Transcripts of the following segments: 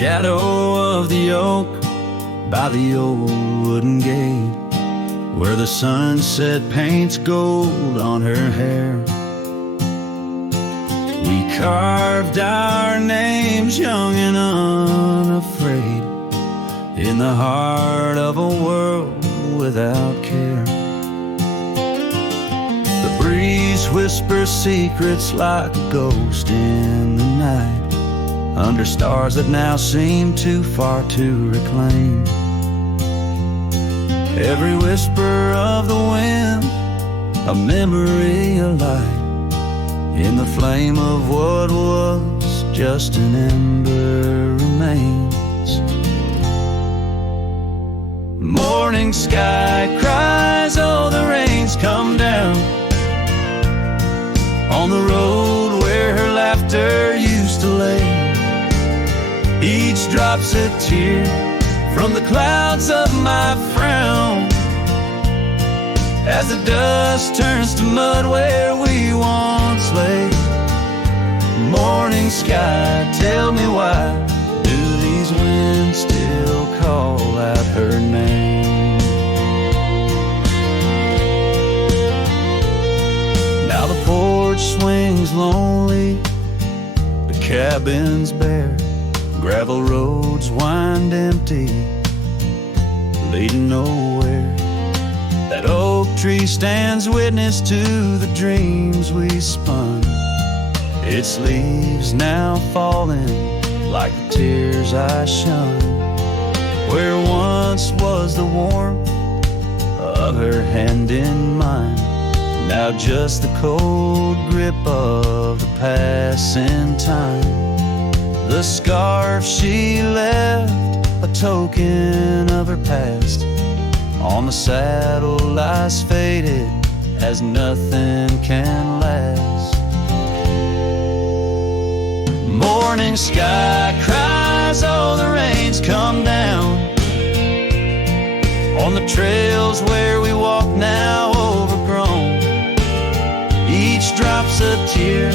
shadow of the oak by the old wooden gate, where the sunset paints gold on her hair. We carved our names young and unafraid in the heart of a world without care. The breeze whispers secrets like a ghost in the night, under stars that now seem too far to reclaim. Every whisper of the wind, a memory alight in the flame of what was just an ember remains. Morning sky cries, oh the rain's come down on the road where her laughter used to lay. Each drop's a tear from the clouds of my frown, as the dust turns to mud where we once lay. Morning sky, tell me why do these winds still call out her name? Now the porch swings lonely, the cabin's bare, gravel roads wind empty, leading nowhere. That oak tree stands witness to the dreams we spun, its leaves now falling like the tears I shun. Where once was the warmth of her hand in mine, now just the cold grip of the passing time. The scarf she left, a token of her past, on the saddle lies faded as nothing can last. Morning sky cries, oh the rain's come down on the trails where we walk now overgrown. Each drop's a tear,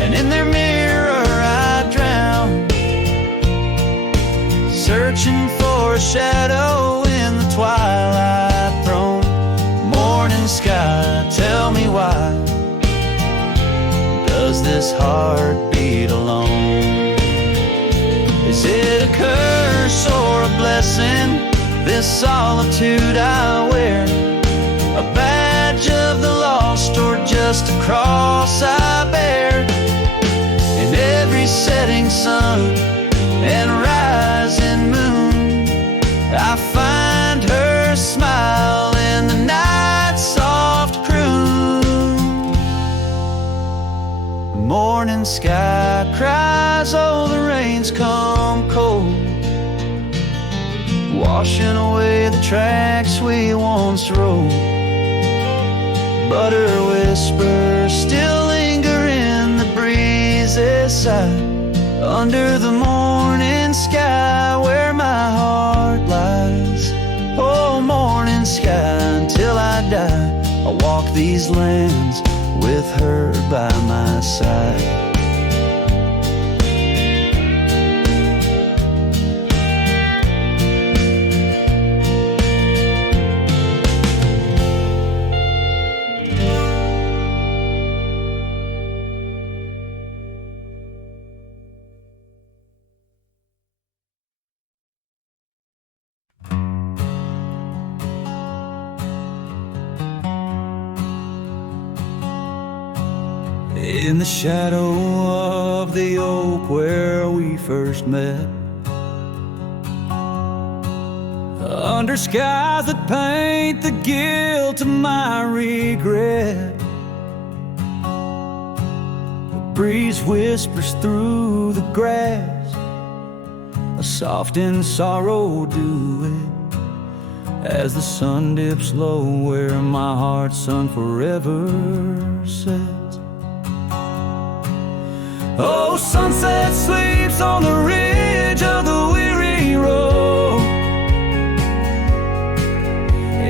and in their mirror I drown, searching for a shadow in the twilight throne. Morning sky, tell me why does this heart beat alone? Is it a curse or a blessing, this solitude I wear? A badge of the lost or just a cross I bear? In every setting sun and rising moon, I find her smile in the night's soft croon. The morning sky cries, oh the rain's come cold, washing away the tracks we once rode. But her whispers still linger in the breeze's side, under the morning sky where my heart lies. Oh, morning sky, until I die, I'll walk these lands with her by my side. In the shadow of the oak where we first met, under skies that paint the guilt of my regret, the breeze whispers through the grass, a soft and sorrow duet, as the sun dips low where my heart's sun forever sets. Oh, sunset sleeps on the ridge of the weary road,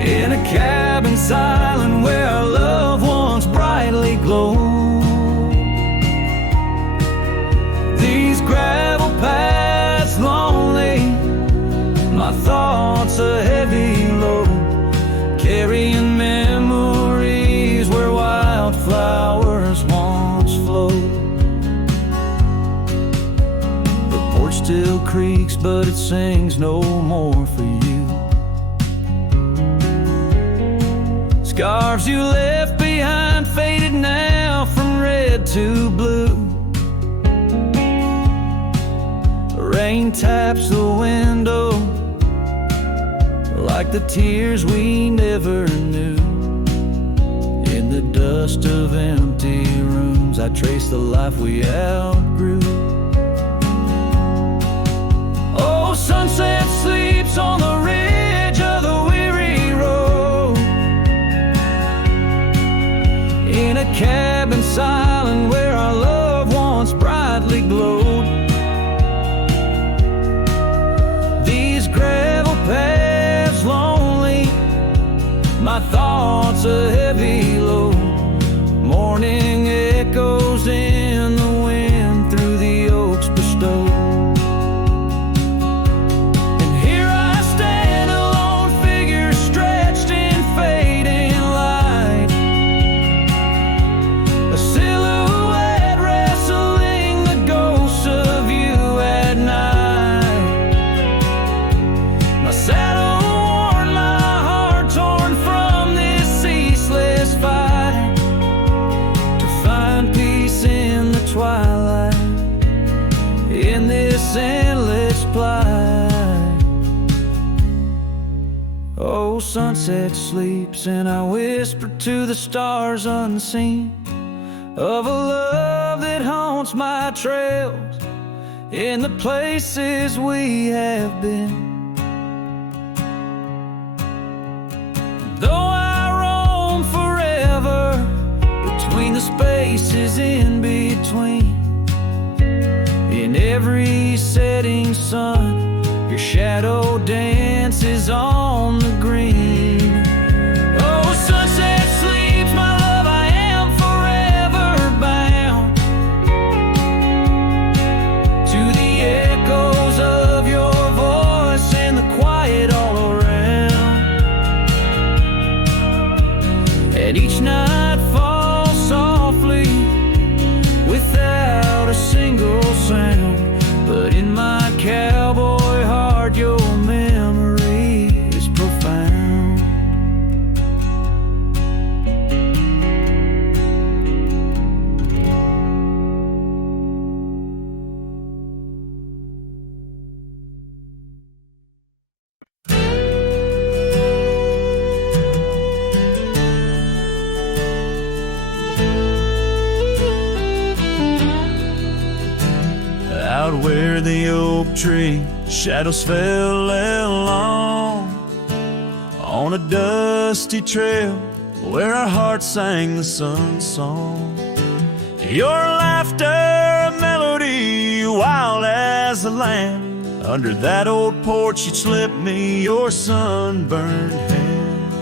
in a cabin silent where our love once brightly glowed. These gravel paths long thoughts a heavy load, carrying memories where wildflowers once flowed. The porch still creaks, but it sings no more for you. Scarves you left behind faded now from red to blue. Rain taps the window like the tears we never knew. In the dust of empty rooms, I trace the life we outgrew. Oh, sunset sleeps on the ridge of the weary road, in a cabin silent where our love once brightly glowed. Gravel paths lonely, my thoughts a heavy load. Morning echoes in the wind through the oaks bestowed. And here I stand, a lone figure stretched in fading light, a silhouette wrestling the ghosts of you at night. Saddle worn, my heart torn from this ceaseless fight, to find peace in the twilight, in this endless plight. Oh, sunset sleeps and I whisper to the stars unseen of a love that haunts my trails in the places we have been. Though I roam forever between the spaces in between, in every setting sun, your shadow dances on the green. Oh, sunset sleeps, my love, I am forever bound to the echoes of your voice and the quiet all around. And each night falls softly without a single sound, but in my cowboy heart your memory is profound. Out where the oak tree shadows fell along, on a dusty trail where our hearts sang the sun song. Your laughter a melody wild as the land. Under that old porch you'd slip me your sunburned hand.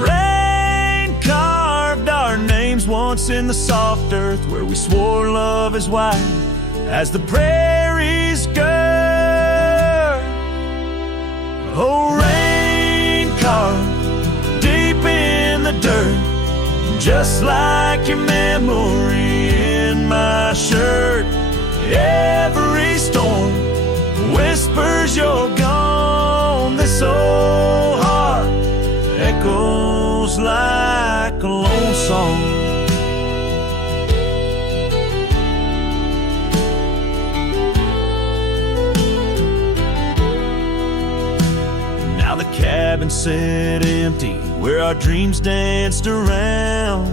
Rain carved our names once in the soft earth where we swore love is wide as the prairies gird. Oh, rain carved deep in the dirt, just like your memory in my shirt. Every storm whispers you're gone. This old heart echoes like a lone song. Cabin sat empty where our dreams danced around.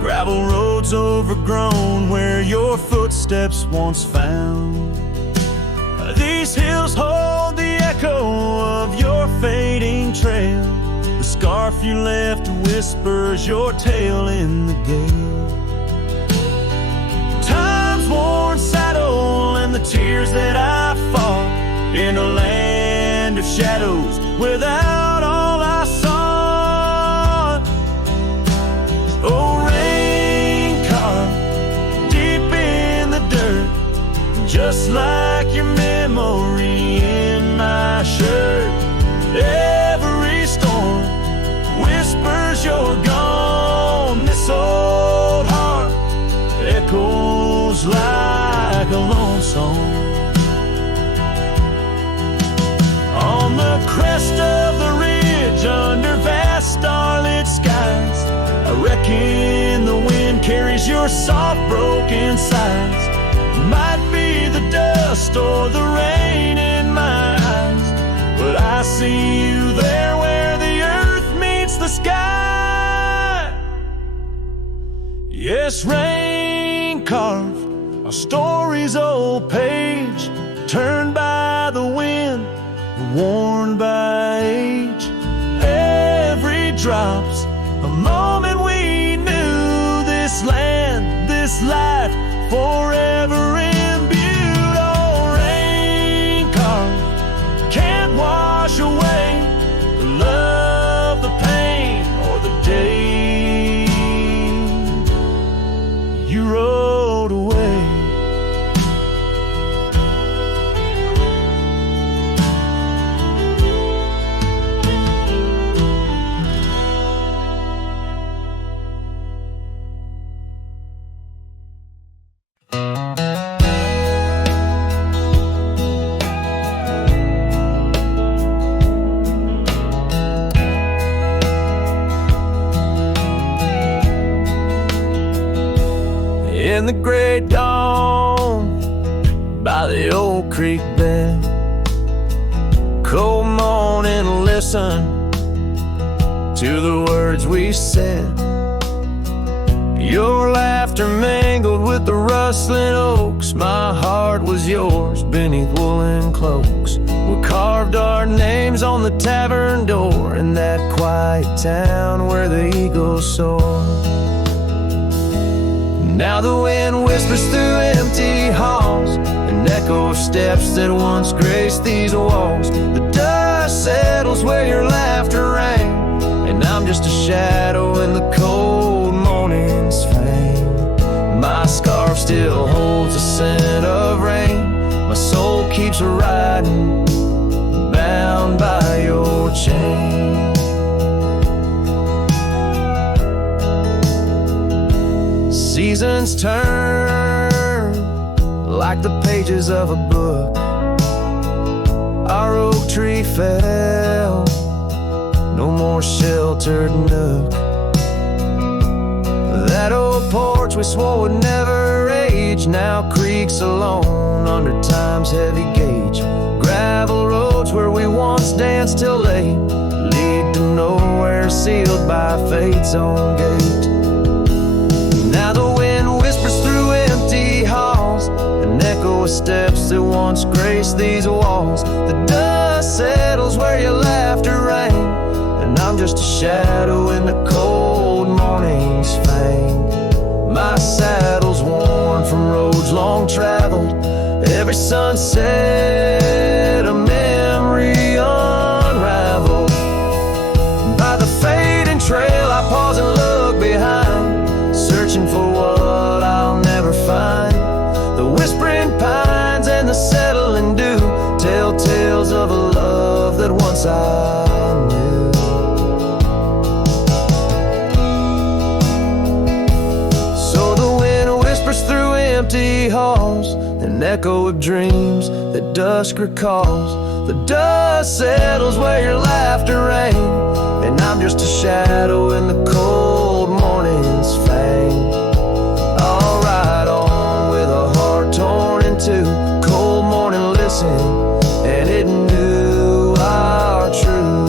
Gravel roads overgrown where your footsteps once found. These hills hold the echo of your fading trail. The scarf you left whispers your tale in the gale. Time's worn saddle and the tears that I fought in a land of shadows without all I sought. Oh, rain carved deep in the dirt, just like your memory in shirt. Every storm whispers you're gone. This old heart echoes like a lone song. On the crest of the ridge, under vast starlit skies, I reckon the wind carries your soft broken sighs. Might be the dust or the rain in my eyes, but I see you there where the earth meets the sky. Yes, rain carved a story's old page, turned by the wind, worn by age. Every drop's a moment we knew. This land, this life, forever imbued. Oh, rain carved can't wash away the love, the pain, or the day you rode away. In the great dawn, by the old creek bed, cold morning, listen to the words we said. Your laughter mingled with the rustling oaks. My heart was yours beneath woolen cloaks. We carved our names on the tavern door in that quiet town where the eagles soar. Now the wind whispers through empty halls, an echo of steps that once graced these walls. The dust settles where your laughter rang, and I'm just a shadow in the cold morning's fame. My scarf still holds the scent of rain. My soul keeps riding, bound by your chain. Seasons turn like the pages of a book. Our oak tree fell, no more sheltered nook. That old porch we swore would never age now creaks alone under time's heavy gauge. Gravel roads where we once danced till late lead to nowhere, sealed by fate's own gate. Now the wind whispers through empty halls, an echo of steps that once graced these walls. The dust settles where your laughter rang, and I'm just a shadow in the cold morning's fame. My saddle's worn from roads long traveled, every sunset a memory unraveled. By the fading trail I pause and look behind, searching for what I'll never find. The whispering pines and the settling dew tell tales of a love that once I knew. So the wind whispers through empty halls, an echo of dreams that dusk recalls. The dust settles where your laughter rang, and I'm just a shadow in the cold morning's fang. I'll ride on with a heart torn in two. Cold morning listened, and it knew our truth.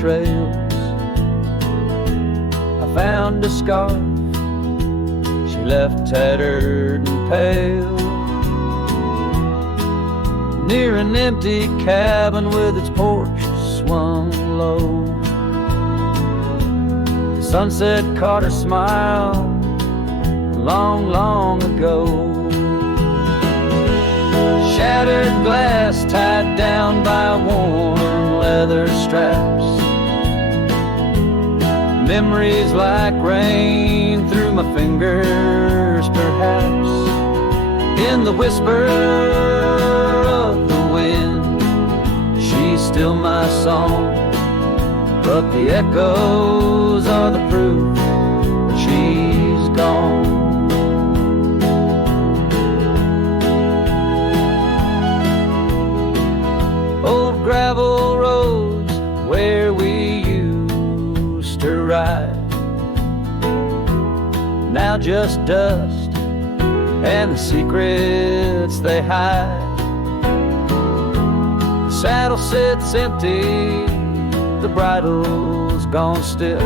trails. I found a scarf she left tattered and pale, near an empty cabin with its porch swung low. The sunset caught her smile long, long ago. Shattered glass tied down by worn leather straps, memories like rain through my fingers, perhaps. In the whisper of the wind, she's still my song, but the echoes are the proof that she's gone. Old gravel roads where we used to ride, now just dust and the secrets they hide. The saddle sits empty, the bridle's gone stiff,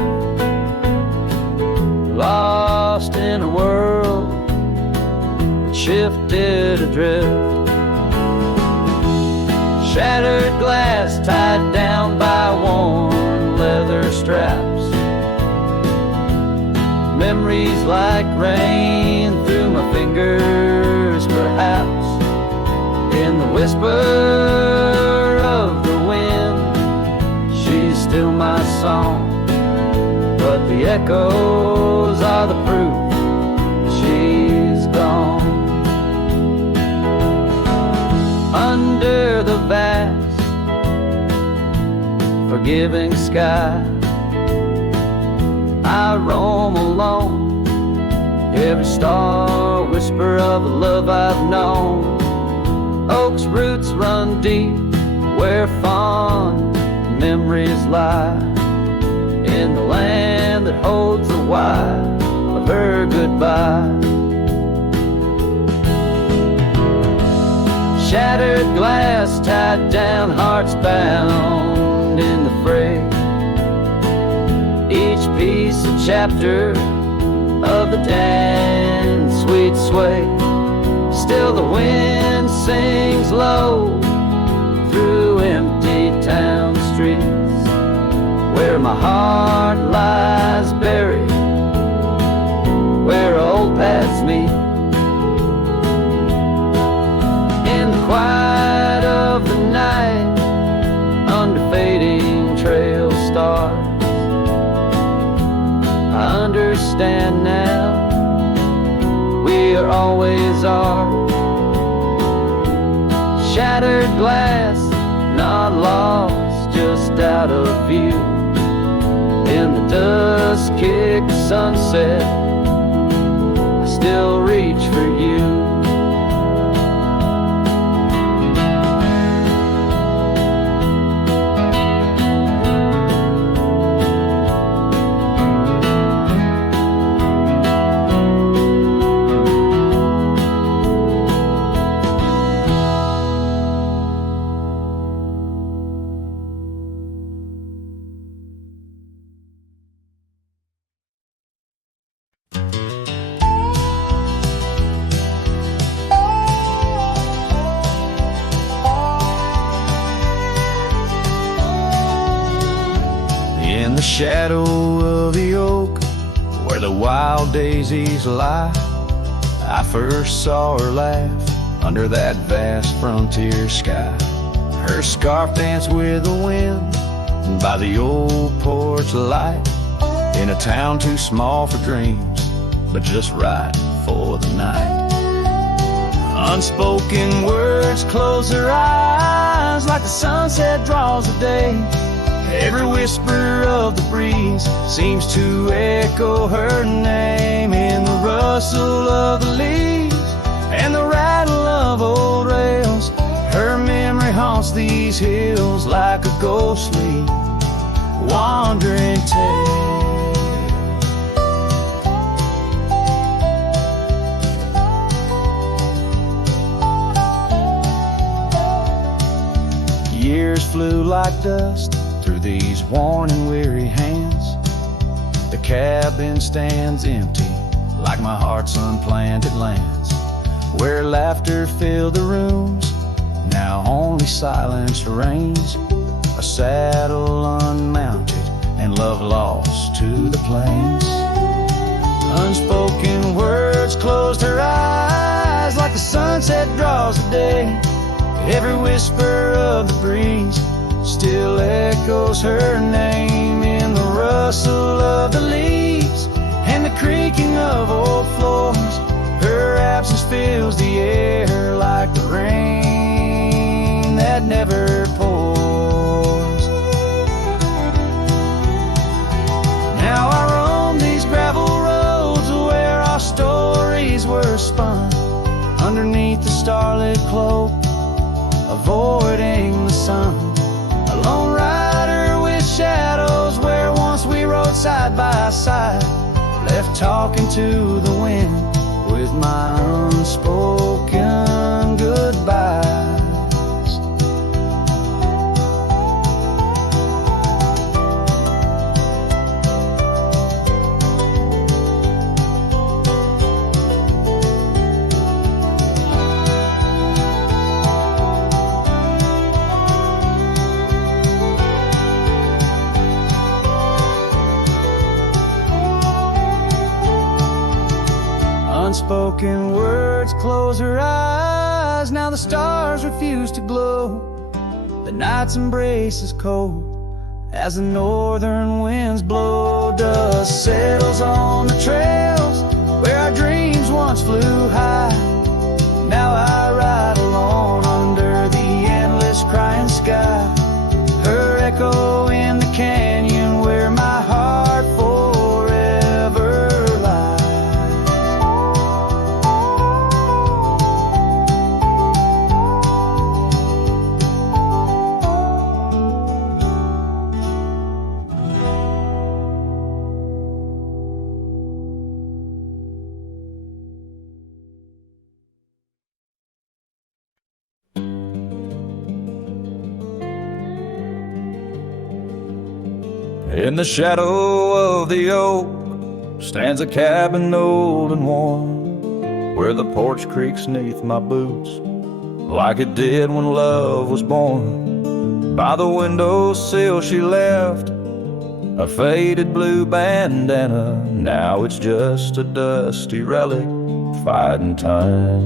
lost in a world that shifted adrift. Shattered glass tied down by worn leather straps, memories like rain through my fingers, perhaps. In the whisper of the wind, she's still my song, but the echoes are the proof she's gone. Under the vast, forgiving sky, I roam alone, every star whisper of the love I've known. Oak's roots run deep where fond memories lie, in the land that holds the why of her goodbye. Shattered glass tied down, hearts bound in the fray, each piece a chapter of the dance sweet sway. Still the wind sings low through empty town streets, where my heart lies buried, where old paths meet. In the quiet of the night, under fading trail stars, I understand now, we are always ours. Shattered glass, not lost, just out of view. In the dusk-kicked sunset, I still reach for you. In the shadow of the oak, where the wild daisies lie, I first saw her laugh under that vast frontier sky. Her scarf danced with the wind by the old porch light, in a town too small for dreams, but just right for the night. Unspoken words close her eyes, like the sunset draws the day. Every whisper of the breeze seems to echo her name, in the rustle of the leaves and the rattle of old rails. Her memory haunts these hills like a ghostly, wandering tale. Years flew like dust through these worn and weary hands. The cabin stands empty, like my heart's unplanted lands, where laughter filled the rooms, now only silence reigns. A saddle unmounted and love lost to the plains. Unspoken words closed her eyes, like the sunset draws the day. Every whisper of the breeze still echoes her name in the rustle of the leaves and the creaking of old floors. Her absence fills the air like the rain that never pours. Now I roam these gravel roads where our stories were spun, underneath the starlit cloak, avoiding the sun. A lone rider with shadows where once we rode side by side, left talking to the wind with my unspoken goodbyes. Unspoken words close her eyes, now the stars refuse to glow. The night's embrace is cold as the northern winds blow. Dust settles on the trails where our dreams once flew high. Now I ride alone under the endless crying sky. Her echo in the canyon where my heart forever lies. In the shadow of the oak stands a cabin old and warm, where the porch creaks neath my boots like it did when love was born. By the windowsill she left a faded blue bandana, now it's just a dusty relic fighting time,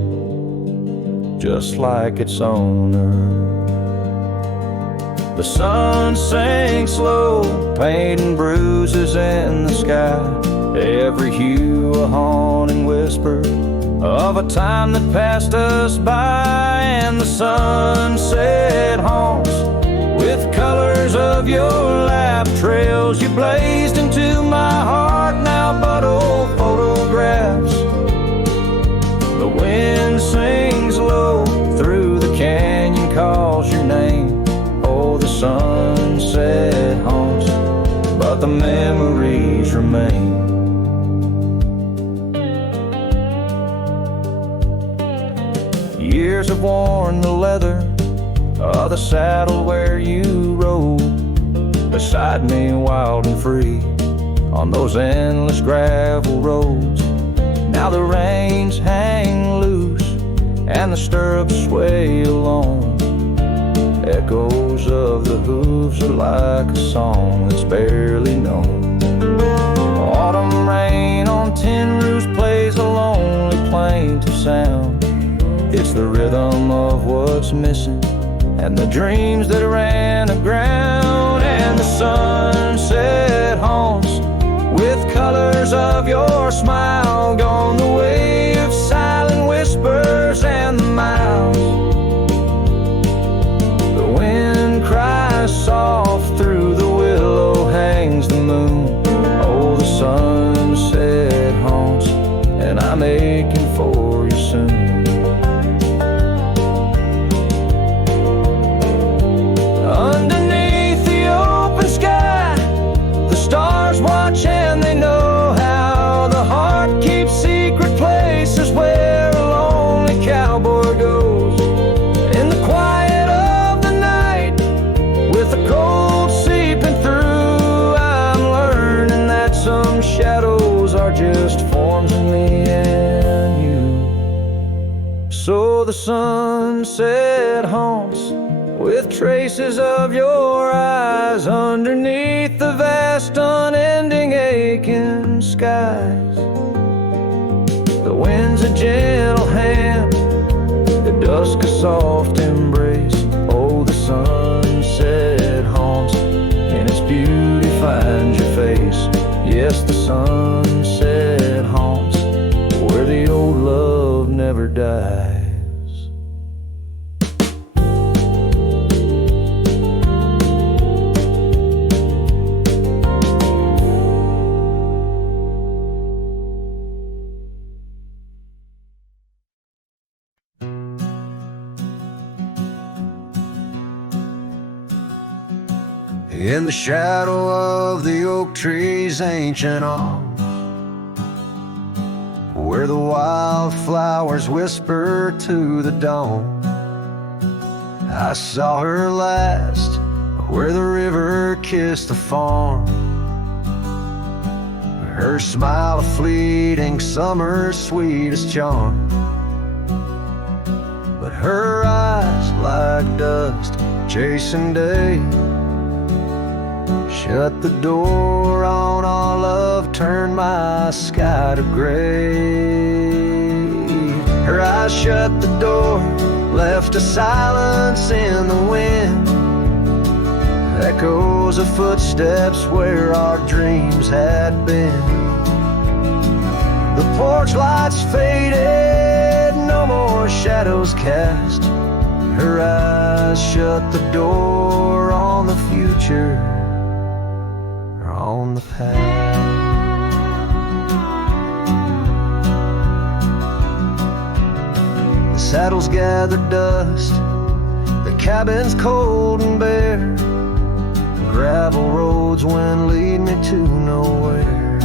just like its owner. The sun sinks slow, painting bruises in the sky, every hue a haunting whisper of a time that passed us by. And the sunset haunts with colors of your lap trails. You blazed into my heart, now but old photographs. The wind sings low through the canyon, calls your name. The sunset haunts, but the memories remain. Years have worn the leather of the saddle where you rode beside me, wild and free, on those endless gravel roads. Now the reins hang loose and the stirrups sway along. Echoes of the hooves are like a song that's barely known. Autumn rain on tin roofs plays a lonely plaintive sound. It's the rhythm of what's missing and the dreams that ran aground. And the sunset haunts with colors of your smile, gone the way of silent whispers and the miles. Cries soft through the willow, hangs the moon. Oh, the sunset haunts, and I'm aching for you soon. Underneath the open sky, the stars watch and they know how the heart the sunset haunts with traces of your eyes underneath the vast, unending, aching skies. The wind's a gentle hand, the dusk a soft embrace. Oh, the sunset haunts, and its beauty finds your face. Yes, the sunset haunts where the old love never dies. In the shadow of the oak tree's ancient arms, where the wildflowers whisper to the dawn, I saw her last, where the river kissed the farm. Her smile a fleeting summer's sweetest charm, but her eyes like dust chasing day shut the door on our love, turned my sky to gray. Her eyes shut the door, left a silence in the wind, echoes of footsteps where our dreams had been. The porch lights faded, no more shadows cast. Her eyes shut the door on the future, on the past. The saddles gathered dust, the cabin's cold and bare, gravel roads went lead me to nowhere.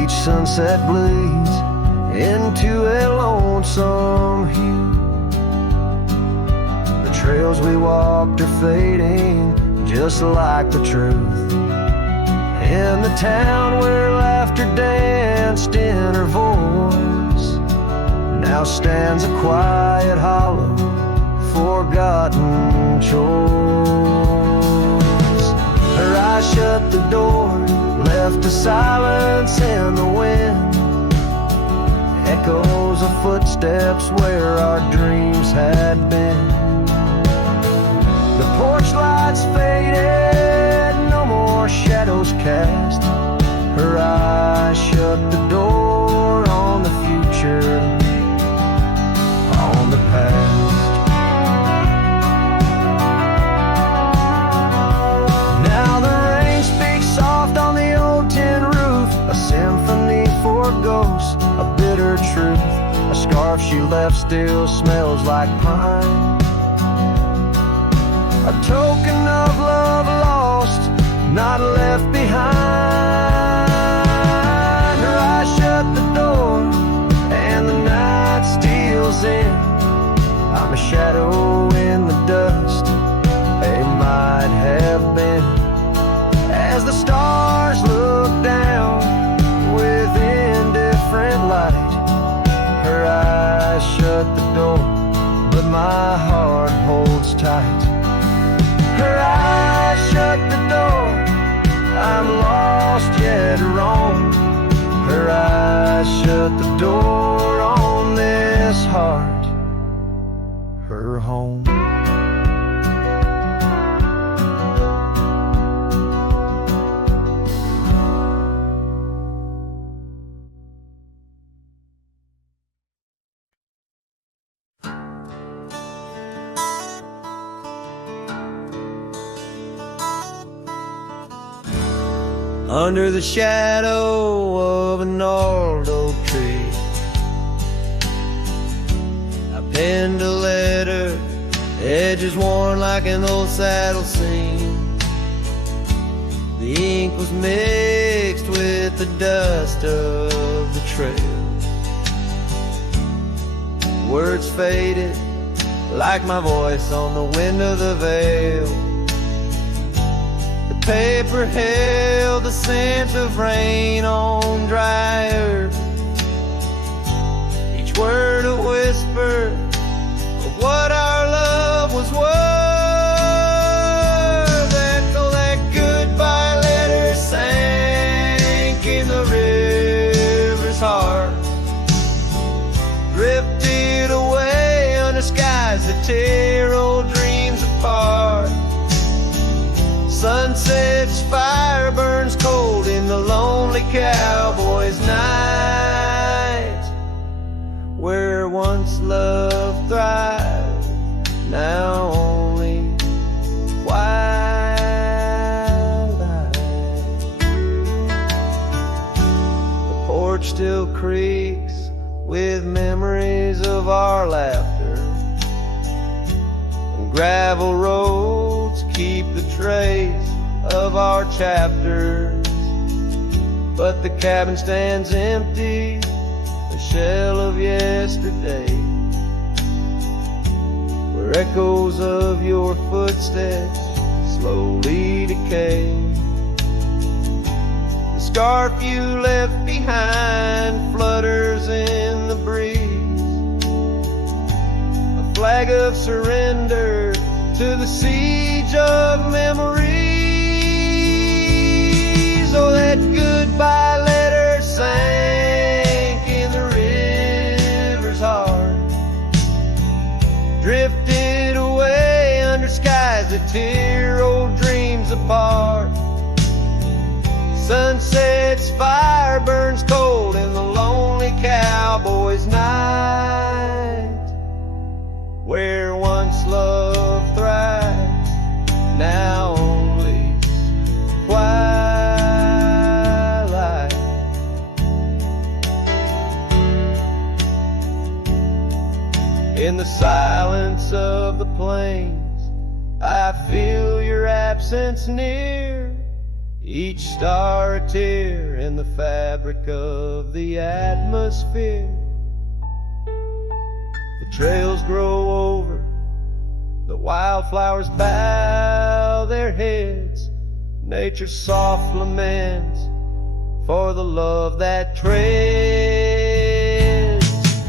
Each sunset bleeds into a lonesome hue. The trails we walked are fading just like the truth. In the town where laughter danced in her voice, now stands a quiet hollow, forgotten choice. Her eyes shut the door, left a silence in the wind, echoes of footsteps where our dreams had been. The porch lights faded, no more shadows cast. Her eyes shut the door on the future, on the past. Now the rain speaks soft on the old tin roof, a symphony for ghosts, a bitter truth. A scarf she left still smells like pine, a token of love lost, not left behind. Her eyes shut the door, and the night steals in. I'm a shadow in the dust, a might have been. As the stars look down with indifferent light, her eyes shut the door, but my heart holds tight. Her eyes shut the door, I'm lost yet wrong. Her eyes shut the door on this heart, her home. Under the shadow of an old oak tree, I penned a letter, edges worn like an old saddle seam. The ink was mixed with the dust of the trail. Words faded like my voice on the wind of the veil. Paper held the scent of rain on dry earth, each word a whisper effort of what our love was worth. And so that goodbye letter sank in the river's heart, drifted away under skies that tear old dreams apart. Sunset's fire burns cold in the lonely cowboy's night. Where once love thrived, now only twilight. The porch still creaks with memories of our laughter, and gravel roads keep the trace of our chapters. But the cabin stands empty, a shell of yesterday, where echoes of your footsteps slowly decay. The scarf you left behind flutters in the breeze, a flag of surrender to the siege of memories. Oh, that goodbye letter sank in the river's heart, drifted away under skies that tear old dreams apart. Sunset's fire burns cold in the lonely cowboy's night. Where once love thrives, now only twilight. In the silence of the plains, I feel your absence near, each star a tear in the fabric of the atmosphere. The trails grow over, the wildflowers bow their heads, nature's soft laments for the love that treads.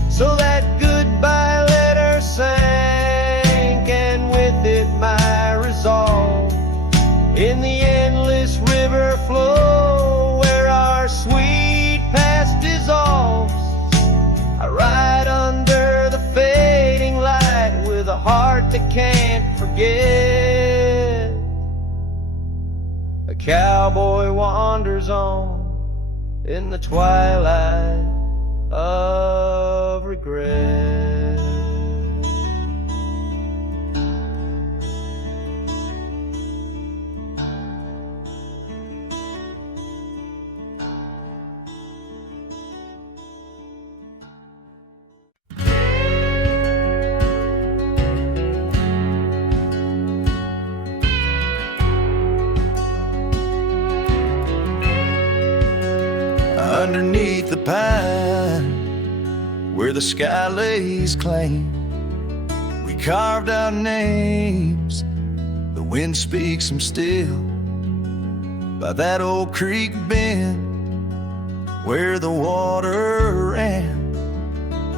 So that goodbye letter sank, and with it my resolve, in the endless river flow where our sweet past dissolves. I ride under the fading light with a heart that can't forget. A cowboy wanders on in the twilight of regret. Underneath the pine, where the sky lays claim, we carved our names. The wind speaks them still. By that old creek bend, where the water ran,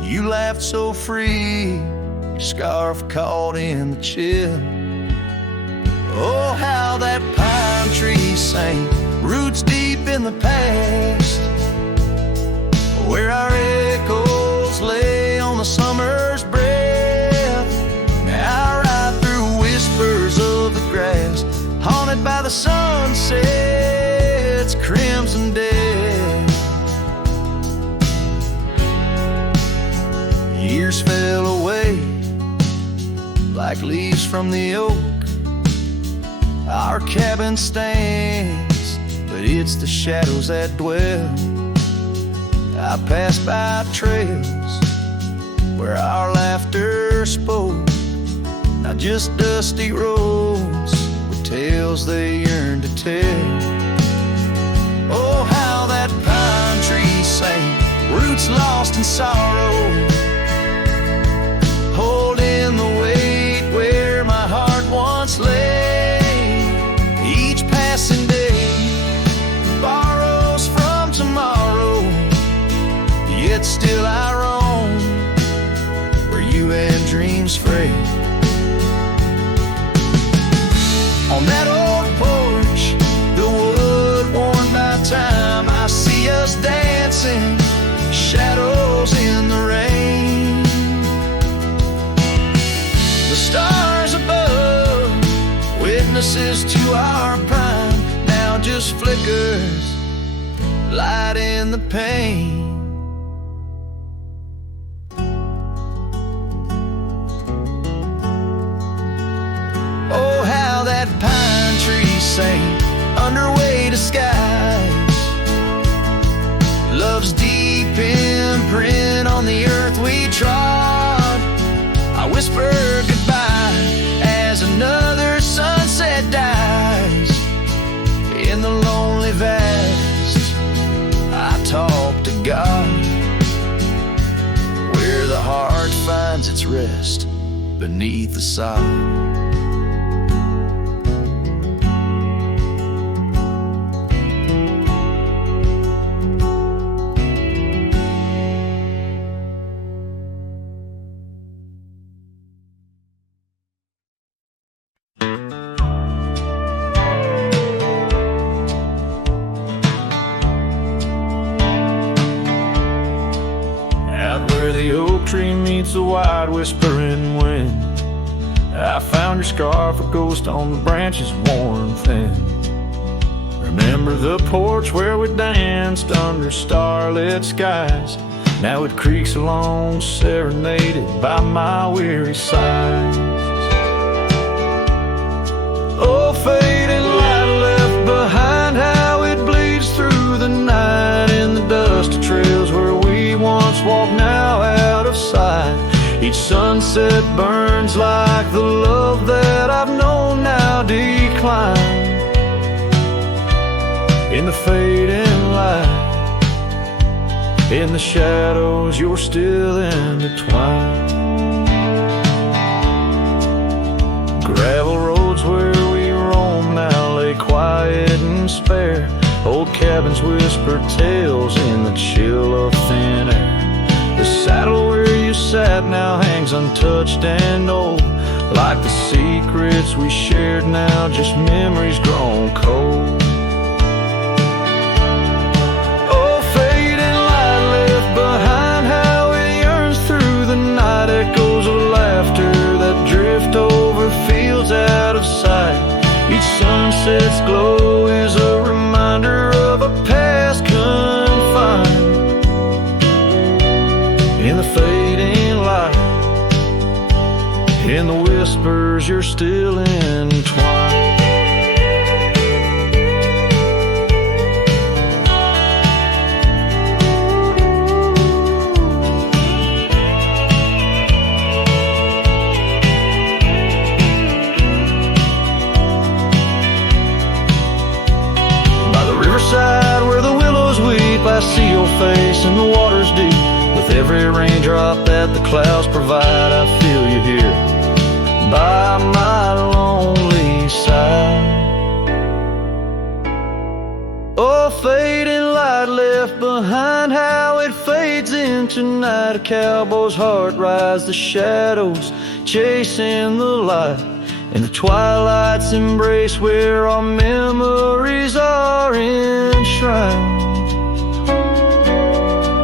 you laughed so free, your scarf caught in the chill. Oh, how that pine tree sang, roots deep in the past, where our echoes lay on the summer's breath. Now I ride through whispers of the grass, haunted by the sunset's crimson death. Years fell away like leaves from the oak. Our cabin stands, but it's the shadows that dwell. I pass by trails where our laughter spoke, now just dusty roads with tales they yearn to tell. Oh, how that pine tree sang, roots lost in sorrow, holding the weight where my heart once lay. Each passing day borrows from tomorrow, yet still I roam where witnesses to our prime, now just flickers, light in the pain. Oh, how that pine tree sang under weighted skies. Love's deep imprint on the earth we trod. I whisper goodbye as another sunset dies. In the lonely vast, I talk to God, where the heart finds its rest beneath the sod. The wide whispering wind, I found your scarf, a ghost on the branches worn thin. Remember the porch where we danced under starlit skies. Now it creaks along, serenaded by my weary sighs. Oh, fading light left behind, how it bleeds through the night in the dusty trails where we once walked, now out of sight. Each sunset burns like the love that I've known now decline. In the fading light, in the shadows, you're still intertwined. Gravel roads where we roam now lay quiet and spare. Old cabins whisper tales in the chill of thin air. The saddle where you sat now hangs untouched and old, like the secrets we shared now, just memories grown cold. Oh, fading light left behind, how it yearns through the night. Echoes of laughter that drift over fields out of sight. Each sunset's glow is a reminder of a past confined. In the fading light, in the whispers, you're still entwined. By the riverside where the willows weep, I see your face in the water's deep. With every raindrop that the clouds provide, I feel you here by my lonely side. Oh, fading light left behind, how it fades into night. A cowboy's heart rides the shadows, chasing the light. In the twilight's embrace where our memories are enshrined.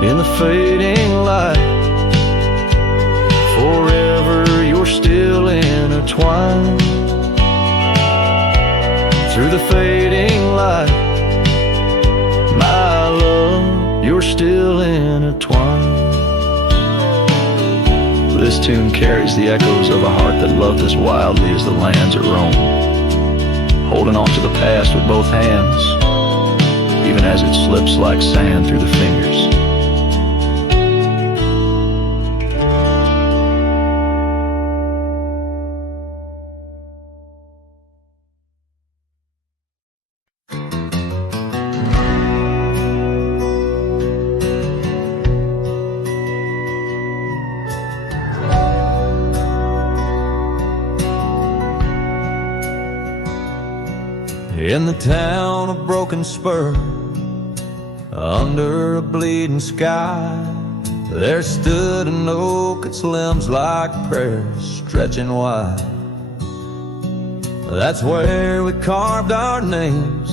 In the fading light, forever you're still intertwined. Through the fading light, my love, you're still intertwined. This tune carries the echoes of a heart that loved as wildly as the lands it roamed, holding on to the past with both hands, even as it slips like sand through the fingers. In the town of Broken Spur, under a bleeding sky, there stood an oak, its limbs like prayers stretching wide. That's where we carved our names,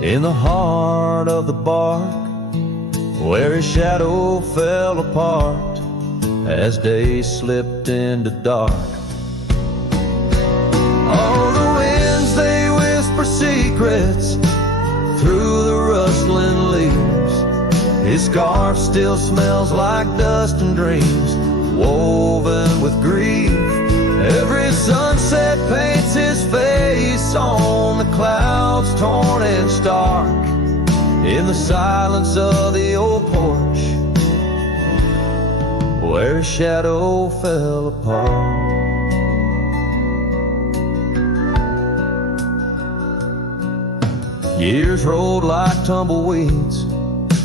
in the heart of the bark, where his shadow fell apart as days slipped into dark. All the winds secrets through the rustling leaves. His scarf still smells like dust and dreams, woven with grief. Every sunset paints his face on the clouds, torn and stark, in the silence of the old porch where his shadow fell apart. Years rolled like tumbleweeds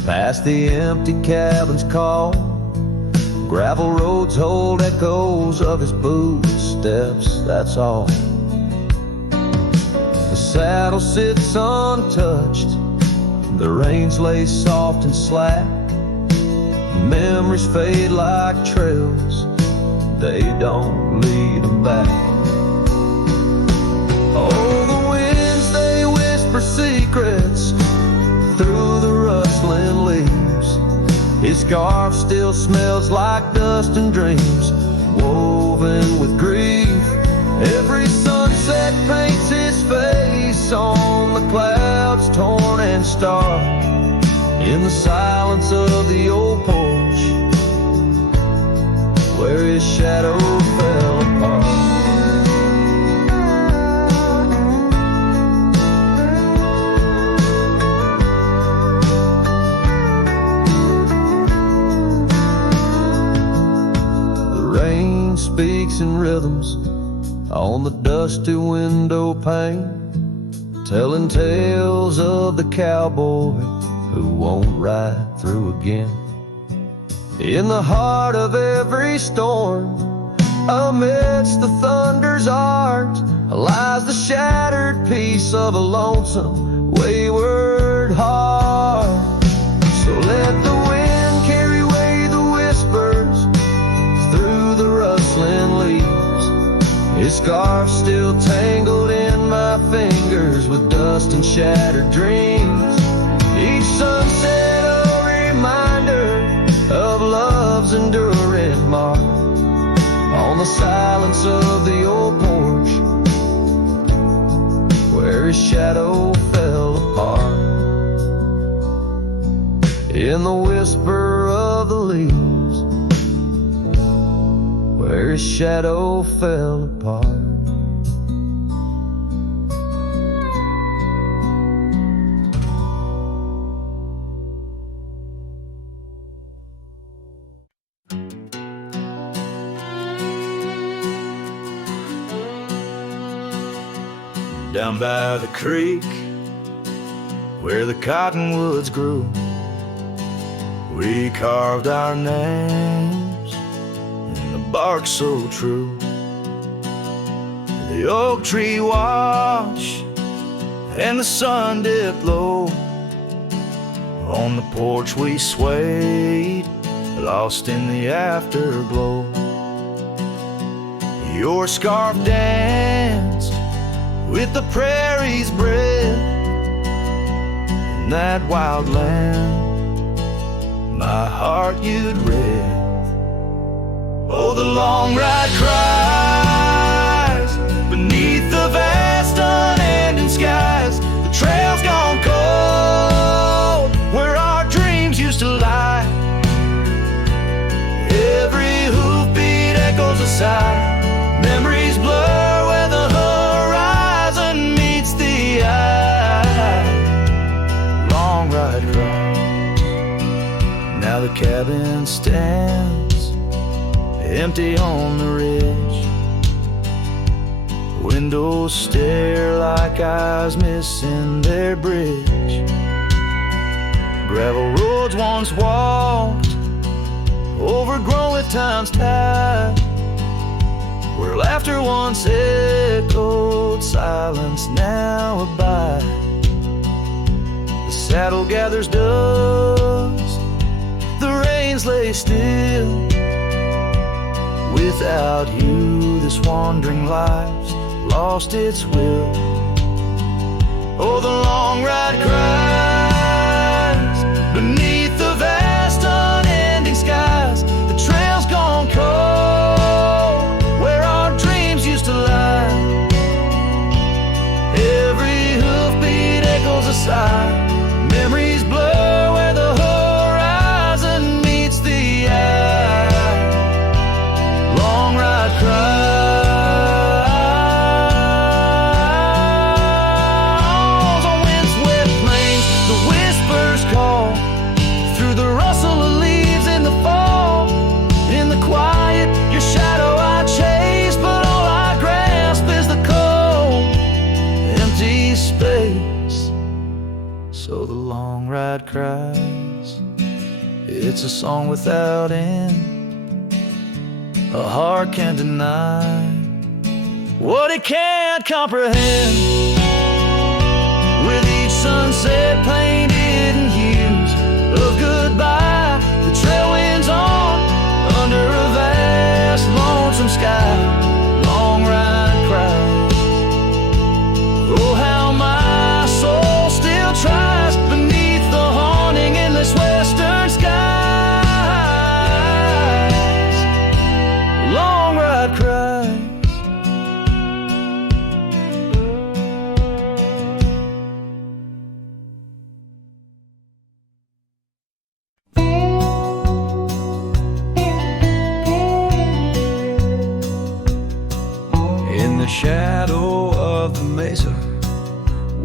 past the empty cabin's call. Gravel roads hold echoes of his footsteps, that's all. The saddle sits untouched, the reins lay soft and slack. Memories fade like trails, they don't lead them back. Oh, the winds, they whisper secrets through the rustling leaves. His scarf still smells like dust and dreams, woven with grief. Every sunset paints his face on the clouds, torn and stark, in the silence of the old porch where his shadow fell apart. Speaks in rhythms on the dusty window pane, telling tales of the cowboy who won't ride through again. In the heart of every storm, amidst the thunder's art, lies the shattered piece of a lonesome, wayward heart. So let the wind carry away the whispers through the rustling leaves. His scarf still tangled in my fingers with dust and shattered dreams. Each sunset a reminder of love's enduring mark on the silence of the old porch where his shadow fell apart. In the whisper of the leaves where his shadow fell apart. Down by the creek where the cottonwoods grew, we carved our names in the bark so true. The oak tree watched and the sun dipped low. On the porch we swayed, lost in the afterglow. Your scarf danced with the prairie's breath. In that wild land, my heart you'd read. Oh, the long ride cries beneath the vast unending skies. The trail's gone cold where our dreams used to lie. Every hoofbeat echoes a sigh. Memories blur where the horizon meets the eye. Long ride cries. Now the cabin stands empty on the ridge. Windows stare like eyes missing their bridge. Gravel roads once walked, overgrown with time's tide. Where laughter once echoed, silence now abide. The saddle gathers dust, the reins lay still. Without you, this wandering life's lost its will. Oh, the long ride cries beneath the vast unending skies. The trail's gone cold where our dreams used to lie. Every hoofbeat so the long ride cries. It's a song without end, a heart can't deny what it can't comprehend. With each sunset painted in hues of goodbye, the trail winds on under a vast lonesome sky. Long ride cries. Oh, how my soul still tries beneath the haunting endless western skies. Long ride cries. In the shadow of the mesa,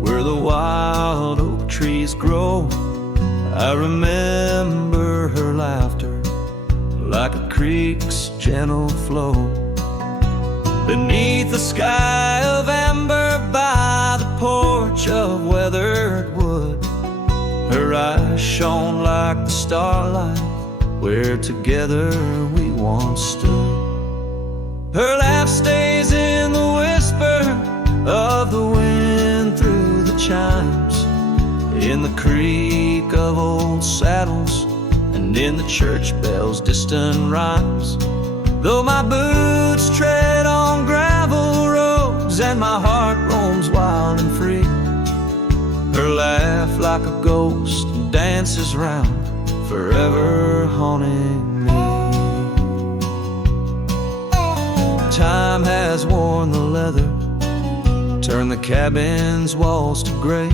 where the wild oak trees grow, I remember her laughter like a creek's gentle flow. Beneath the sky of amber by the porch of weathered wood, her eyes shone like the starlight where together we once stood. Her laugh stays in the whisper of the wind through the chimes, in the creak of old saddles, and in the church bells' distant rhymes. Though my boots tread on gravel roads and my heart roams wild and free, her laugh like a ghost dances round, forever haunting me. Time has worn the leather, turned the cabin's walls to gray,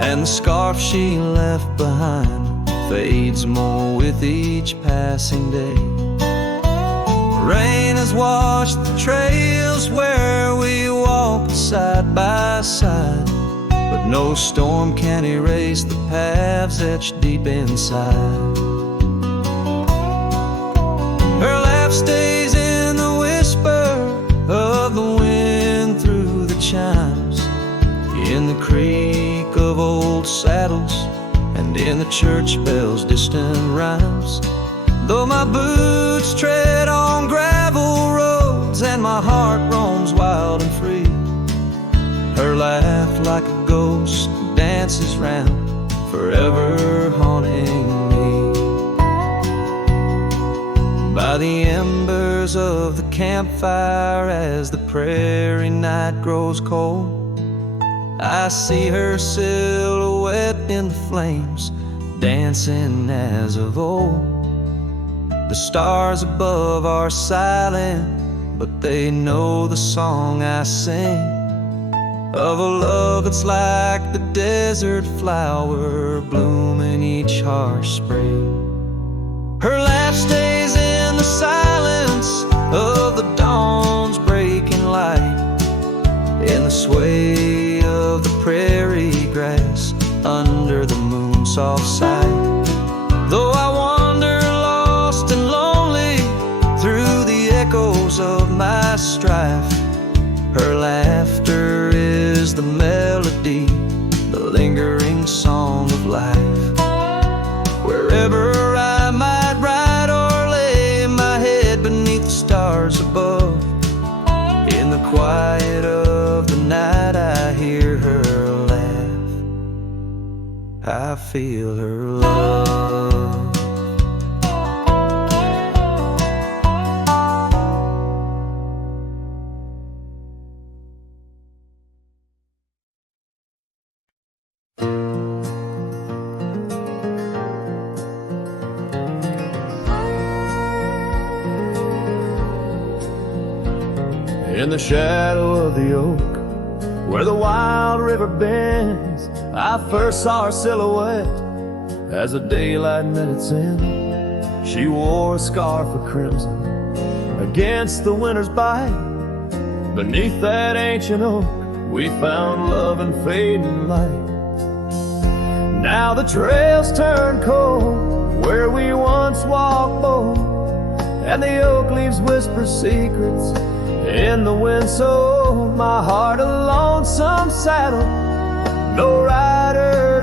and the scarf she left behind fades more with each passing day. Rain has washed the trails where we walked side by side, but no storm can erase the paths etched deep inside. Her laugh stays in the whisper of the wind through the chimes, in the creak of old saddles, and in the church bells' distant rhymes. Though my boots tread on gravel roads and my heart roams wild and free, her laugh like a ghost dances round, forever haunting me. By the embers of the campfire as the prairie night grows cold, I see her silhouette in the flames, dancing as of old. The stars above are silent, but they know the song I sing, of a love that's like the desert flower blooming each harsh spring. Her laugh stays in the silence of the dawn's breaking light, in the sway of the prairie grass under the moon's soft sight. Though I wander lost and lonely through the echoes of my strife, her laughter is the melody, the lingering song of life. Wherever I might ride or lay my head beneath the stars above, in the quiet of the night I hear her laugh, I feel her love. In the shadow of the oak, where the wild river bends, I first saw her silhouette as the daylight met its end. She wore a scarf of crimson against the winter's bite. Beneath that ancient oak, we found love and fading light. Now the trails turn cold where we once walked bold, and the oak leaves whisper secrets in the wind, so my heart a lonesome saddle, no rider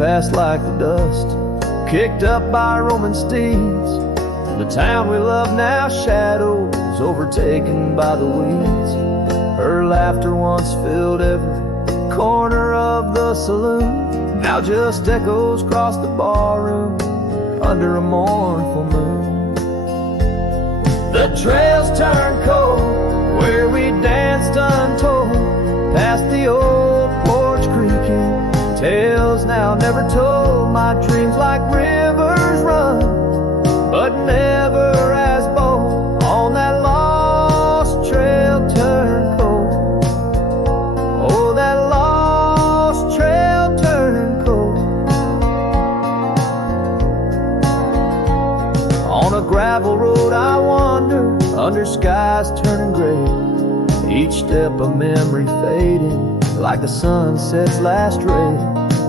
pass like the dust, kicked up by Roman steeds. The town we love now shadows, overtaken by the weeds. Her laughter once filled every corner of the saloon, now just echoes across the barroom under a mournful moon. The trails turn cold where we danced untold, past the old porch creaking, tales now never told. My dreams like rivers run, but never as bold. On that lost trail turn cold. Oh, that lost trail turn cold. On a gravel road I wander, under skies turning gray, each step a memory fading like the sunset's last ray.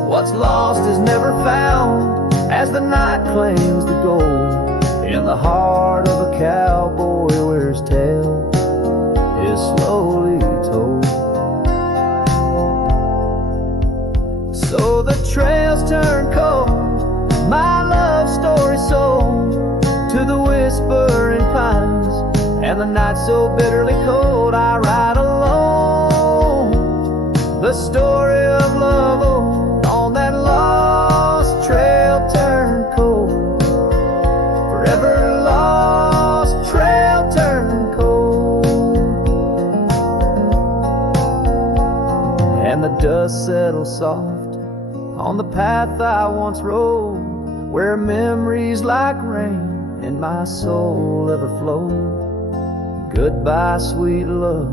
What's lost is never found as the night claims the gold. In the heart of a cowboy where his tale is slowly told. So the trails turn cold, my love story sold to the whispering pines, and the night so bitterly cold. I ride alone, the story of love old, on that lost trail turn cold. Forever lost trail turn cold. And the dust settles soft on the path I once rode, where memories like rain in my soul ever flow. Goodbye, sweet love,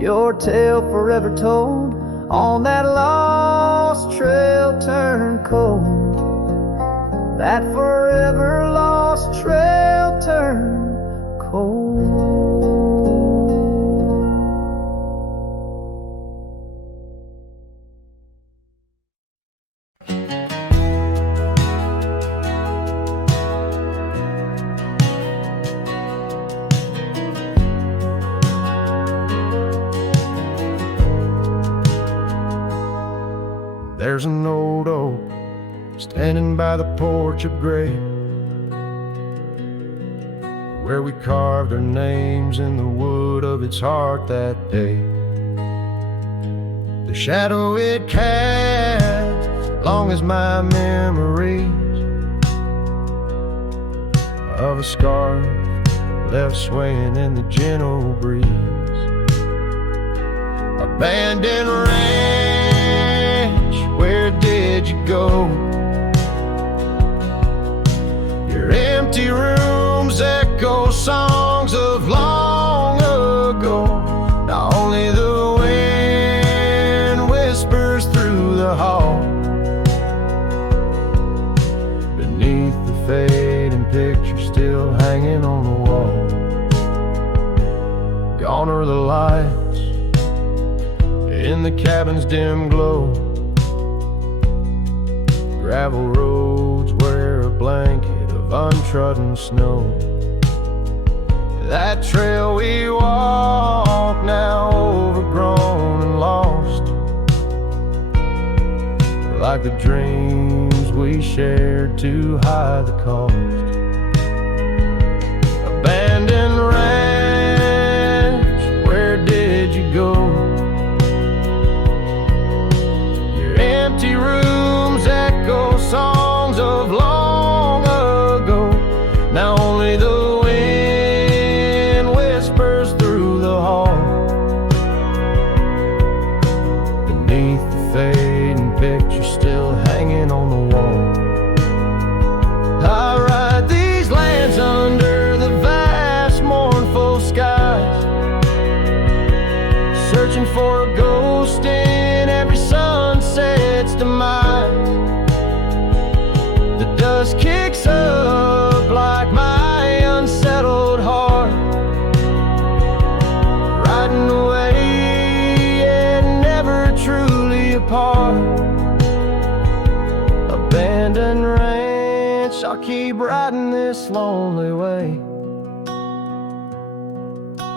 your tale forever told, on that lost trail turn cold. That forever lost trail turn cold. There's an old oak standing by the porch of gray, where we carved our names in the wood of its heart that day. The shadow it cast, long as my memories of a scarf left swaying in the gentle breeze. Abandoned ranch, where did you go? Your empty rooms echo songs of long ago. Now only the wind whispers through the hall. Beneath the fading picture still hanging on the wall. Gone are the lights in the cabin's dim glow. Gravel roads wear a blanket of untrodden snow. That trail we walk now overgrown and lost, like the dreams we shared to hide the cost. Abandoned ranch, where did you go? Your empty rooms echo songs of long ago. Now only the wind whispers through the hall. Beneath the fading picture still hanging on the wall. I ride these lands under the vast mournful skies, searching for a ghost in every sunset's demise. The dust kicks up like my unsettled heart, riding away and never truly apart. Abandoned ranch, I'll keep riding this lonely way,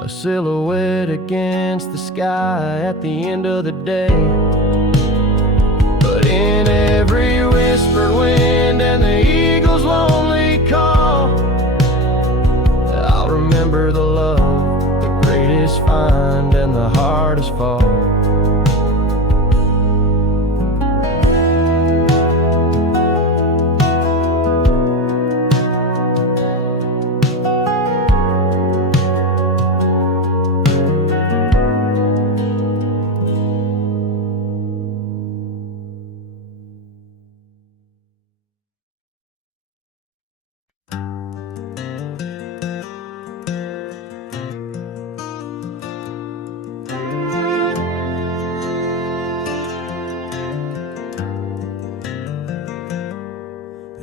a silhouette against the sky at the end of the day. But in every whisper whispered wind and the eagle's lonely call. I'll remember the love, the greatest find and the hardest fall.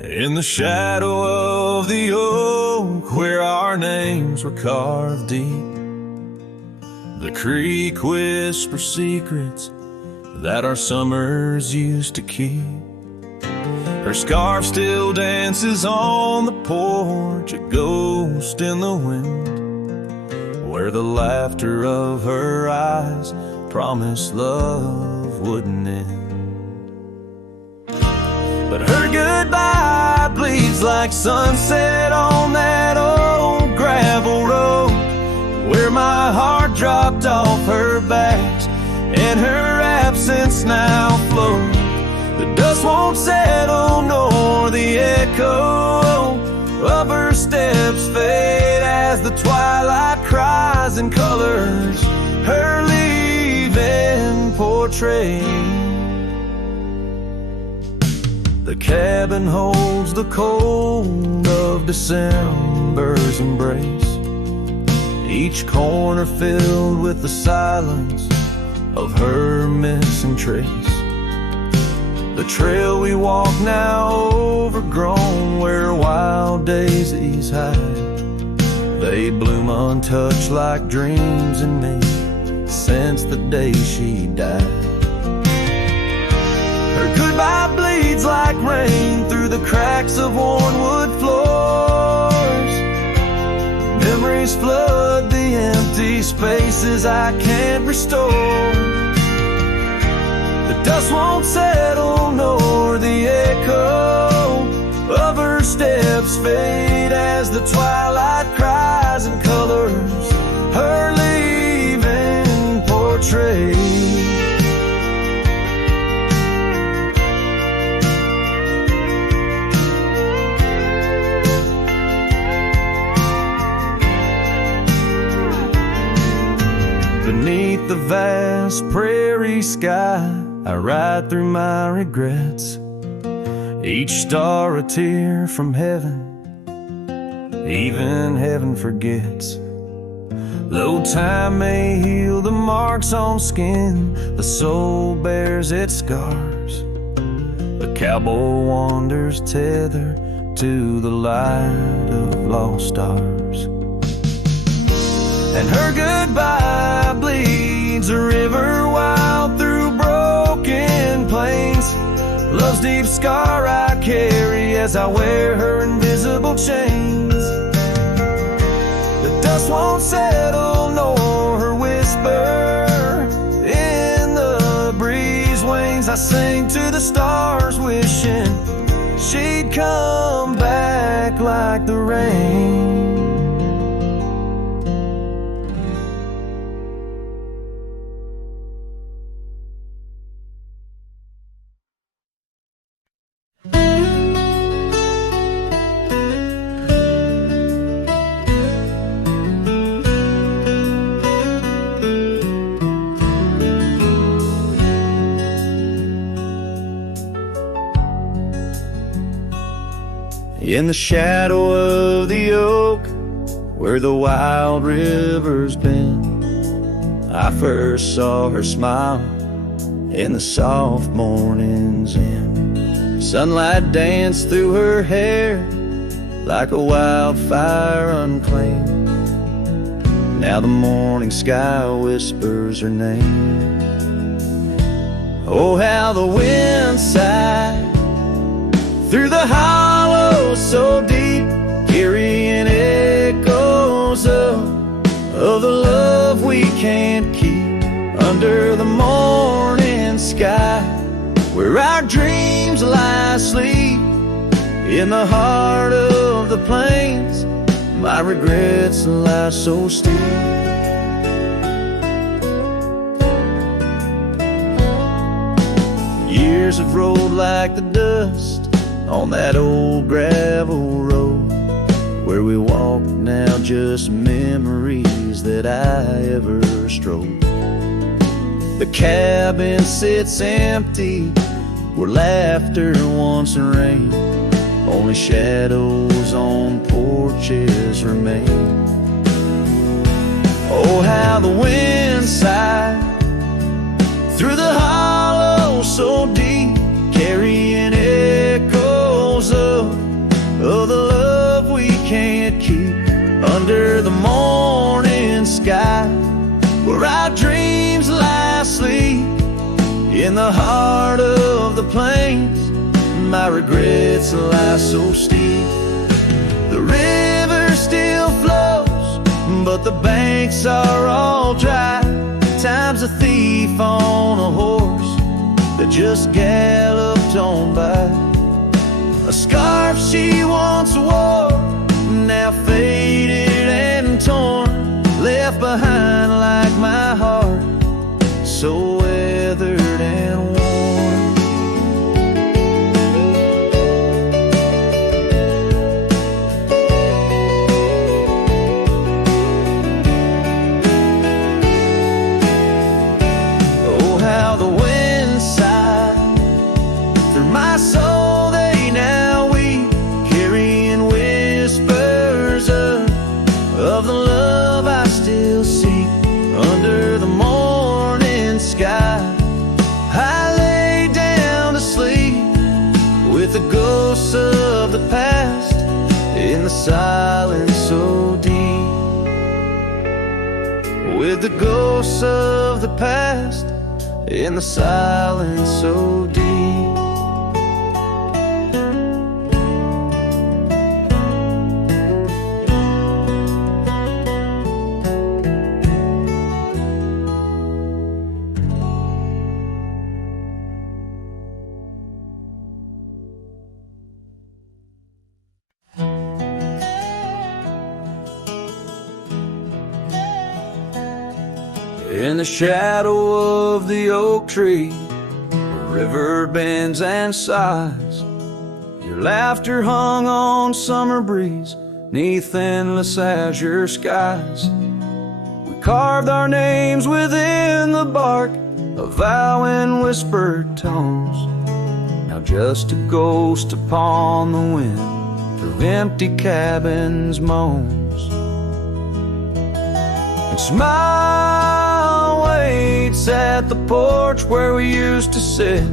In the shadow of the oak where our names were carved deep, the creek whispers secrets that our summers used to keep. Her scarf still dances on the porch, a ghost in the wind, where the laughter of her eyes promised love wouldn't end. But her goodbye bleeds like sunset on that old gravel road, where my heart dropped off her back and her absence now flows. The dust won't settle nor the echo of her steps fade as the twilight cries and colors her leaving portrait. The cabin holds the cold of December's embrace, each corner filled with the silence of her missing trace. The trail we walk now overgrown, where wild daisies hide, they bloom untouched like dreams in me since the day she died. Her goodbye bleeds like rain through the cracks of worn wood floors. Memories flood the empty spaces I can't restore. The dust won't settle nor the echo of her steps fade as the twilight cries and colors her leaving portrait. Beneath the vast prairie sky, I ride through my regrets, each star a tear from heaven, even heaven forgets. Though time may heal the marks on skin, the soul bears its scars. The cowboy wanders tethered to the light of lost stars. And her goodbye bleeds a river wild through broken plains, love's deep scar I carry as I wear her invisible chains. The dust won't settle nor her whisper in the breeze wanes. I sing to the stars wishing she'd come back like the rain. In the shadow of the oak, where the wild river's been, I first saw her smile in the soft morning's end. Sunlight danced through her hair like a wildfire unclaimed. Now the morning sky whispers her name. Oh, how the wind sighed through the hollows so deep, carrying echoes of the love we can't keep. Under the morning sky, where our dreams lie asleep. In the heart of the plains, my regrets lie so steep. Years have rolled like the dust on that old gravel road. Where we walk now, just memories that I ever strode. The cabin sits empty, where laughter once rained. Only shadows on porches remain. Oh, how the wind sighed through the hollow so deep, carrying echoes of the love we can't keep. Under the morning sky, where our dreams lie asleep. In the heart of the plains, my regrets lie so steep. The river still flows, but the banks are all dry. Time's a thief on a horse that just galloped on by. A scarf she once wore, now faded and torn, left behind like my heart, so weathered and worn. Oh, how the wind sighed through my soul, they now weep, carrying whispers of the love I still seek. Under the morning sky, I lay down to sleep with the ghosts of the past in the silence so deep. With the ghosts of the past in the silence so deep. In the shadow of the oak tree, the river bends and sighs. Your laughter hung on summer breeze, 'neath endless azure skies. We carved our names within the bark, a vow in whispered tones. Now just a ghost upon the wind, through empty cabins moans. And smile waits at the porch where we used to sit.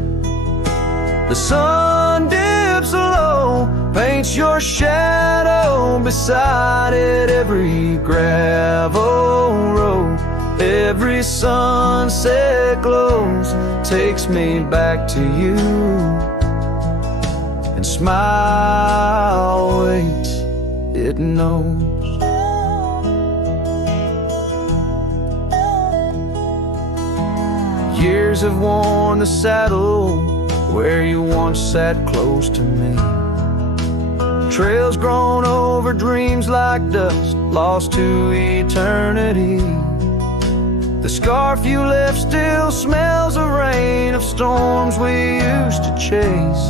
The sun dips low, paints your shadow beside it. Every gravel road, every sunset glows, takes me back to you. And smile waits, it knows. Years have worn the saddle where you once sat close to me. Trails grown over dreams like dust, lost to eternity. The scarf you left still smells of rain, of storms we used to chase.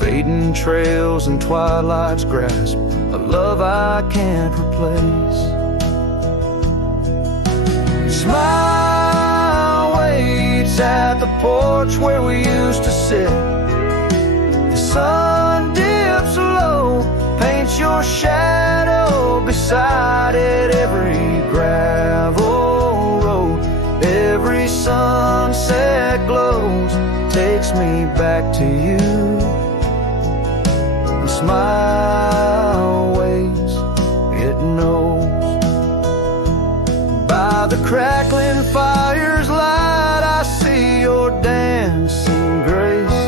Fading trails and twilight's grasp, a love I can't replace. Smile waits at the porch where we used to sit. The sun dips low, paints your shadow beside it. Every gravel road, every sunset glows, takes me back to you. And smile waits, it knows. By the crackling fire's light, I see your dancing grace,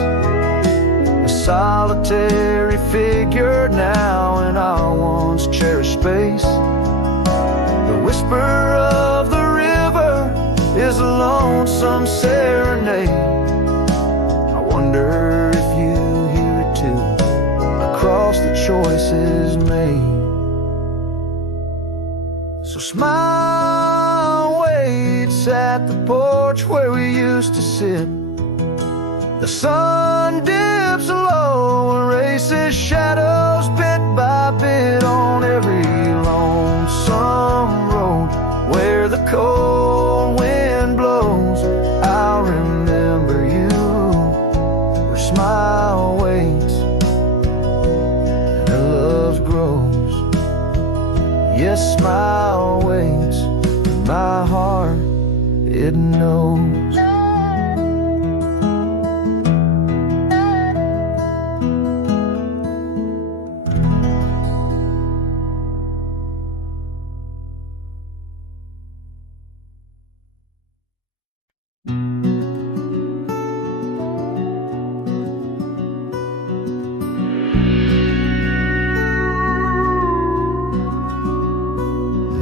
a solitary figure now in our once cherished space. The whisper of the river is a lonesome serenade. wonder if you hear it too, across the choices made. So smile waits at the porch where we used to sit. The sun dips low, erases shadows bit by bit on every lonesome road where the cold wind blows. I'll remember you where smile waits and love grows. Yes, smile waits, my heart, it knows.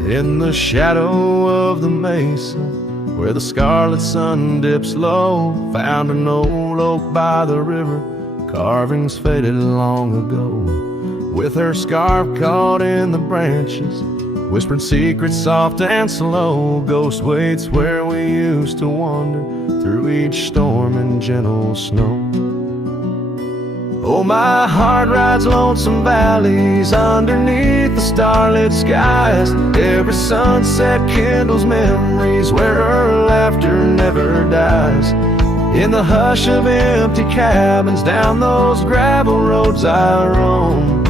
In the shadow of the mesa, where the scarlet sun dips low, found an old oak by the river, carvings faded long ago. With her scarf caught in the branches, whispering secrets soft and slow, ghost waits where we used to wander through each storm and gentle snow. Oh, my heart rides lonesome valleys underneath the starlit skies. Every sunset kindles memories where her laughter never dies. In the hush of empty cabins, down those gravel roads I roam,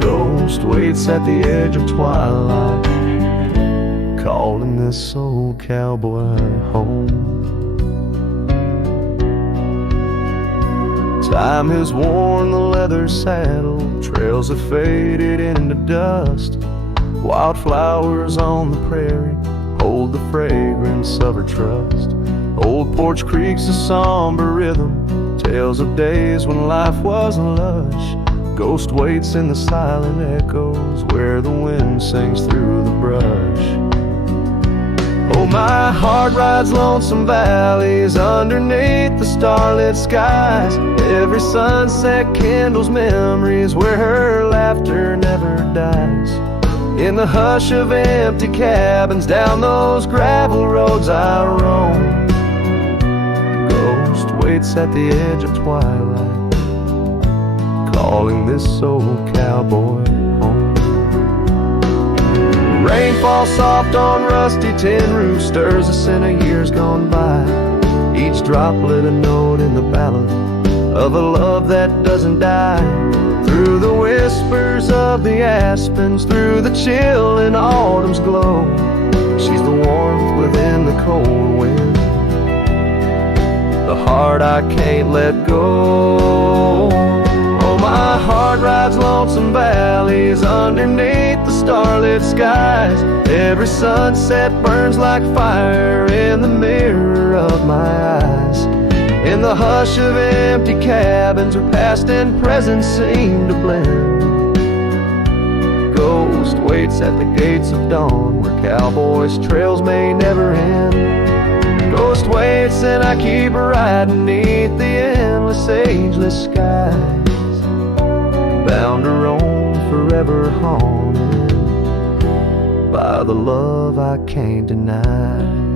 ghost waits at the edge of twilight, calling this old cowboy home. Time has worn the leather saddle, trails have faded into dust. Wildflowers on the prairie hold the fragrance of her trust. Old Porch Creek's a somber rhythm, tales of days when life was lush. Ghost waits in the silent echoes where the wind sings through the brush. Oh, my heart rides lonesome valleys underneath the starlit skies. Every sunset kindles memories where her laughter never dies. In the hush of empty cabins, down those gravel roads I roam, ghost waits at the edge of twilight, calling this old cowboy home. Rain falls soft on rusty tin roofs, stirs the scent of years gone by. Each droplet a note in the ballad of a love that doesn't die. Through the whispers of the aspens, through the chill in autumn's glow, she's the warmth within the cold wind, the heart I can't let go. Oh, my heart rides lonesome valleys underneath the starlit skies. Every sunset burns like fire in the mirror of my eyes. In the hush of empty cabins where past and present seem to blend, ghost waits at the gates of dawn where cowboys' trails may never end. Ghost waits and I keep riding beneath the endless, ageless skies, bound to roam forever haunted by the love I can't deny.